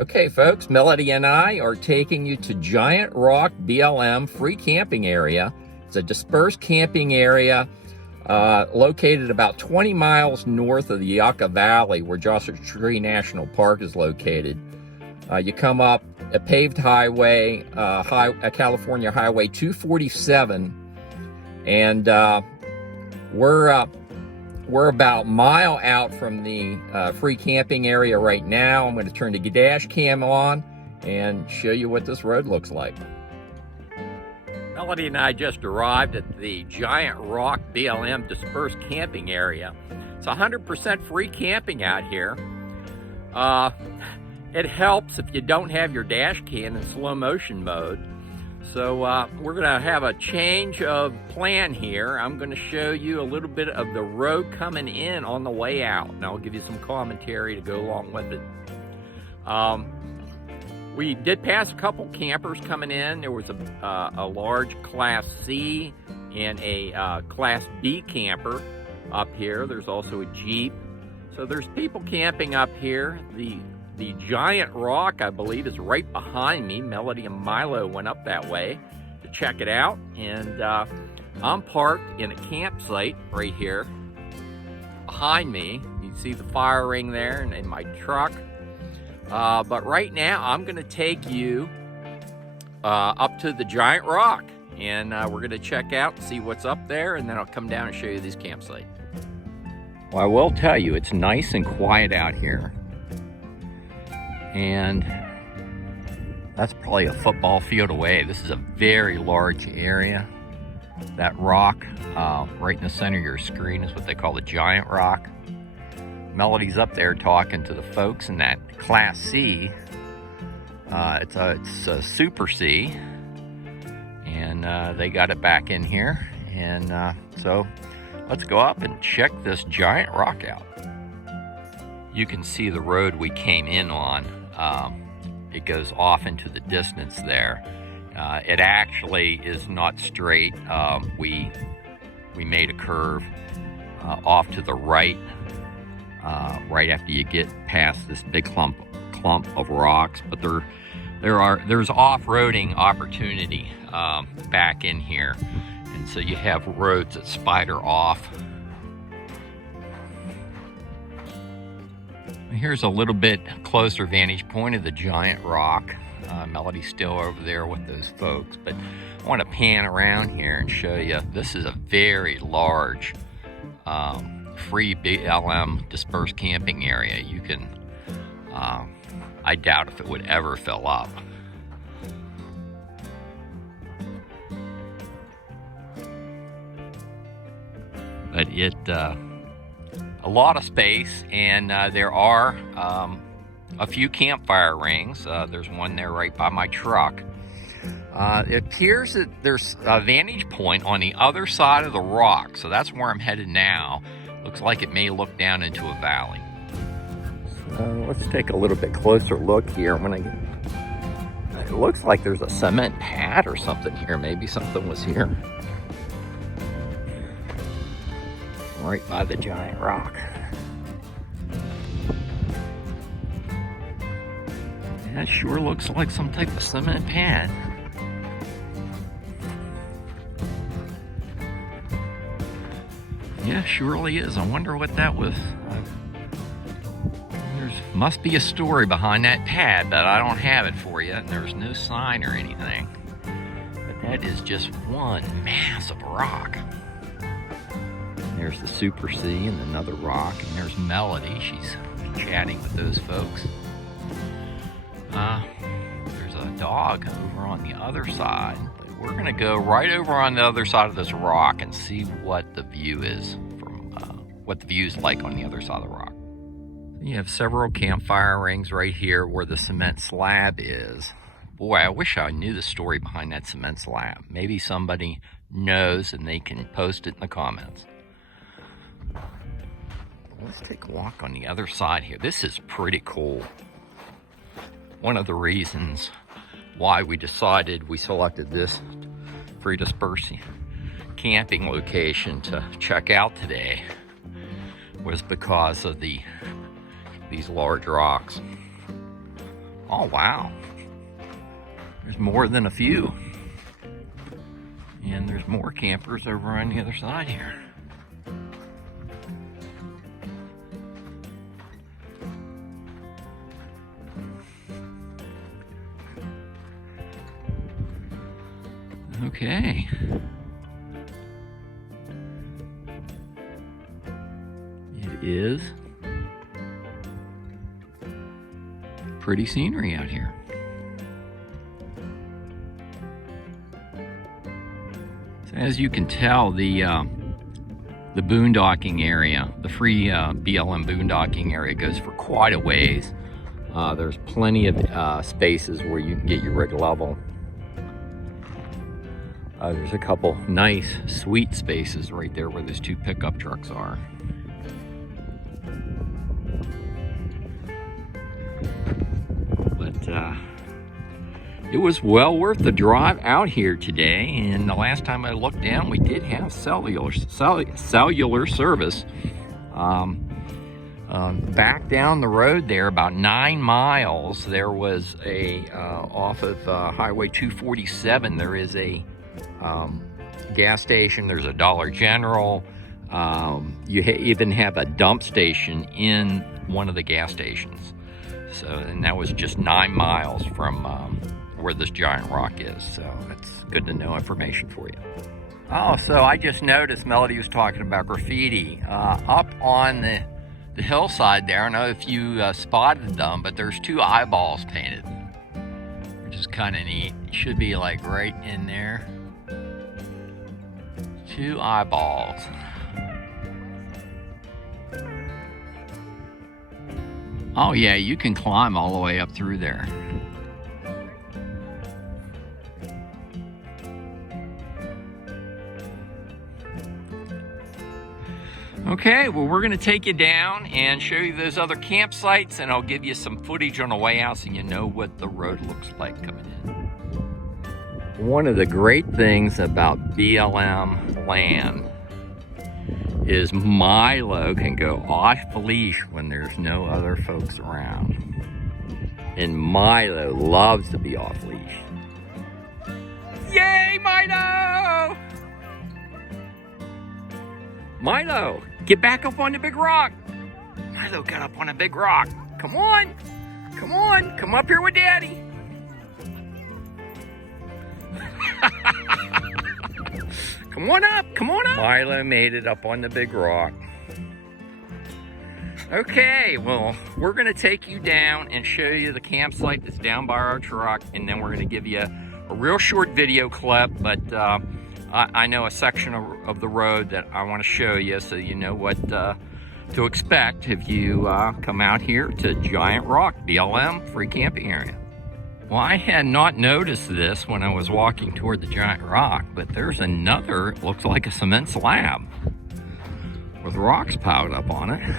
Okay, folks, Melody and I are taking you to Giant Rock BLM free camping area. It's a dispersed camping area located about 20 miles north of the Yucca Valley, where Joshua Tree National Park is located. You come up a paved highway, California Highway 247, and we're about a mile out from the free camping area right now. I'm going to turn the dash cam on and show you what this road looks like. Melody and I just arrived at the Giant Rock BLM dispersed camping area. It's 100% free camping out here. It helps if you don't have your dash cam in slow motion mode. So we're going to have a change of plan here. I'm going to show you a little bit of the road coming in on the way out, and I'll give you some commentary to go along with it. We did pass a couple campers coming in. There was a large Class C and a Class B camper up here. There's also a Jeep. So there's people camping up here. The Giant Rock, I believe, is right behind me. Melody and Milo went up that way to check it out. And I'm parked in a campsite right here behind me. You see the fire ring there and in my truck. But right now, I'm going to take you up to the Giant Rock. And we're going to check out and see what's up there. And then I'll come down and show you this campsite. Well, I will tell you, it's nice and quiet out here. And that's probably a football field away. This is a very large area. That rock right in the center of your screen is what they call the Giant Rock. Melody's up there talking to the folks in that Class C. It's a Super C, and they got it back in here. And so let's go up and check this Giant Rock out. You can see the road we came in on. It goes off into the distance there. It actually is not straight. We made a curve off to the right, right after you get past this big clump of rocks. But there's off-roading opportunity back in here, and so you have roads that spider off. Here's a little bit closer vantage point of the Giant Rock. Melody's still over there with those folks, but I want to pan around here and show you. This is a very large free BLM dispersed camping area. You can, I doubt if it would ever fill up. But it, a lot of space, and there are a few campfire rings. There's one there right by my truck. It appears that there's a vantage point on the other side of the rock, so that's where I'm headed now. Looks like it may look down into a valley. So let's take a little bit closer look here. It looks like there's a cement pad or something here. Maybe something was here. Right by the Giant Rock. That sure looks like some type of cement pad. Yeah, surely is. I wonder what that was. There must be a story behind that pad, but I don't have it for you. And there's no sign or anything. But that is just one mass of rock. There's the Super C and another rock, and there's Melody. She's chatting with those folks. There's a dog over on the other side. But we're gonna go right over on the other side of this rock and see what the view is from what the view's like on the other side of the rock. You have several campfire rings right here where the cement slab is. Boy, I wish I knew the story behind that cement slab. Maybe somebody knows and they can post it in the comments. Let's take a walk on the other side here. This is pretty cool. One of the reasons why we selected this free dispersing camping location to check out today was because of these large rocks. Oh, wow. There's more than a few. And there's more campers over on the other side here. Okay. It is pretty scenery out here. So as you can tell, the boondocking area, the free BLM boondocking area goes for quite a ways. There's plenty of spaces where you can get your rig level. There's a couple nice, sweet spaces right there where those two pickup trucks are. But it was well worth the drive out here today. And the last time I looked down, we did have cellular service. Back down the road there, about 9 miles, there was a, off of Highway 247, there is a gas station. There's a Dollar General. You even have a dump station in one of the gas stations. So, and that was just 9 miles from where this giant rock is. So that's good to know information for you. Oh, so I just noticed Melody was talking about graffiti up on the hillside there. I don't know if you spotted them, but there's 2 eyeballs painted, which is kind of neat. It should be like right in there. 2 eyeballs. Oh yeah, you can climb all the way up through there. Okay, well, we're gonna take you down and show you those other campsites, and I'll give you some footage on the way out so you know what the road looks like coming in. One of the great things about BLM land is Milo can go off the leash when there's no other folks around. And Milo loves to be off leash. Yay, Milo! Milo, get back up on the big rock. Milo got up on a big rock. Come on, come on, come up here with Daddy. Come on up, come on up. Milo made it up on the big rock. Okay, well, we're gonna take you down and show you the campsite that's down by our truck, and then we're gonna give you a real short video clip, but I know a section of the road that I wanna show you so you know what to expect if you come out here to Giant Rock, BLM free camping area. Well, I had not noticed this when I was walking toward the giant rock, but there's another, looks like a cement slab with rocks piled up on it.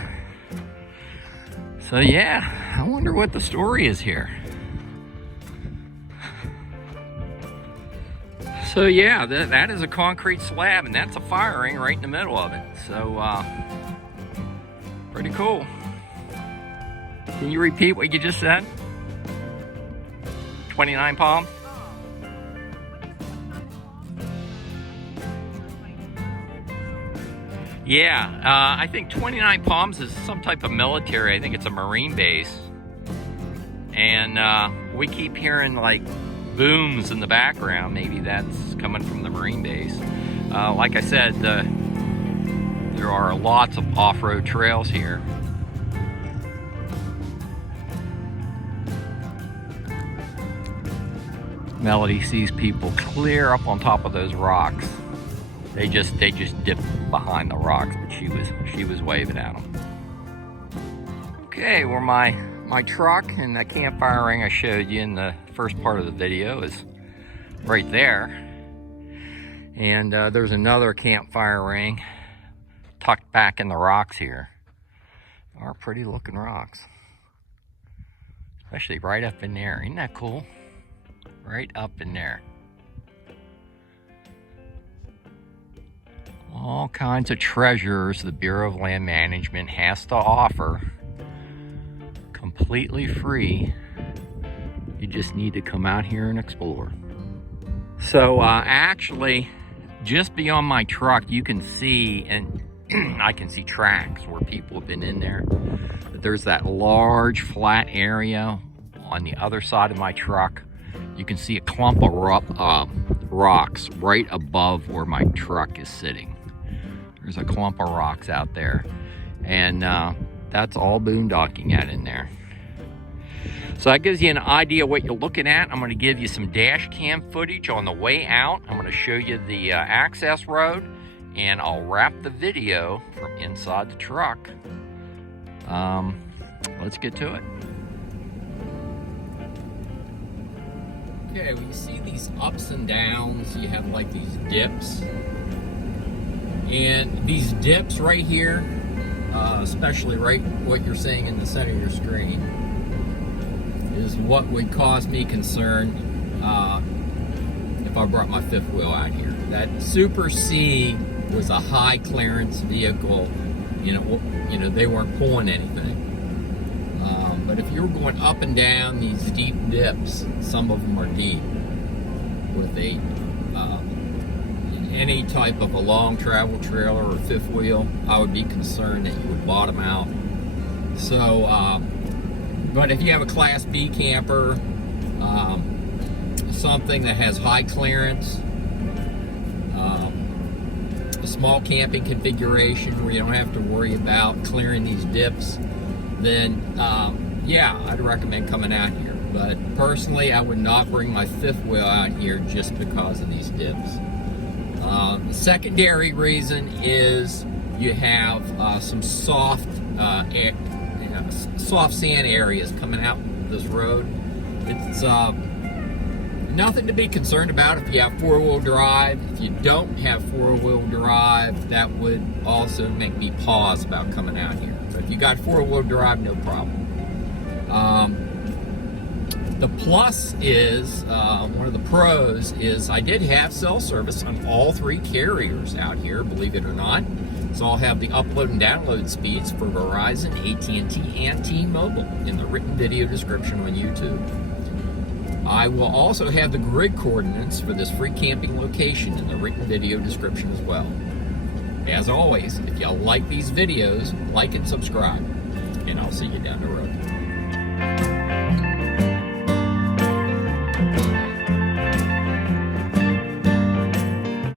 So yeah, I wonder what the story is here. So yeah, that is a concrete slab, and that's a fire ring right in the middle of it. So pretty cool. Can you repeat what you just said? 29 palms? Yeah, I think 29 Palms is some type of military. I think it's a Marine base. And we keep hearing like booms in the background. Maybe that's coming from the Marine base. Like I said, there are lots of off-road trails here. Melody sees people clear up on top of those rocks. They just dip behind the rocks, but she was waving at them. Okay, well my truck and the campfire ring I showed you in the first part of the video is right there. And there's another campfire ring tucked back in the rocks here. They are pretty looking rocks. Especially right up in there. Isn't that cool? Right up in there. All kinds of treasures the Bureau of Land Management has to offer, completely free You just need to come out here and explore. So actually, just beyond my truck, you can see, and I can see tracks where people have been in there. But there's that large flat area on the other side of my truck. You can see a clump of rocks right above where my truck is sitting. There's a clump of rocks out there, and that's all boondocking out in there. So that gives you an idea what you're looking at. I'm going to give you some dash cam footage on the way out. I'm going to show you the access road, and I'll wrap the video from inside the truck. Let's get to it. Okay, well, you see these ups and downs. You have like these dips. And these dips right here, especially right what you're seeing in the center of your screen, is what would cause me concern if I brought my fifth wheel out here. That Super C was a high clearance vehicle. You know, they weren't pulling anything. But if you're going up and down these deep dips, some of them are deep, with any type of a long travel trailer or fifth wheel, I would be concerned that you would bottom out. So, but if you have a Class B camper, something that has high clearance, a small camping configuration where you don't have to worry about clearing these dips, then yeah, I'd recommend coming out here. But personally, I would not bring my fifth wheel out here just because of these dips. The secondary reason is you have some soft sand areas coming out this road. It's nothing to be concerned about if you have four-wheel drive. If you don't have four-wheel drive, that would also make me pause about coming out here. But if you got four-wheel drive, no problem. The plus is, one of the pros is I did have cell service on all three carriers out here, believe it or not. So I'll have the upload and download speeds for Verizon, AT&T, and T-Mobile in the written video description on YouTube. I will also have the grid coordinates for this free camping location in the written video description as well. As always, if y'all like these videos, like and subscribe, and I'll see you down the road.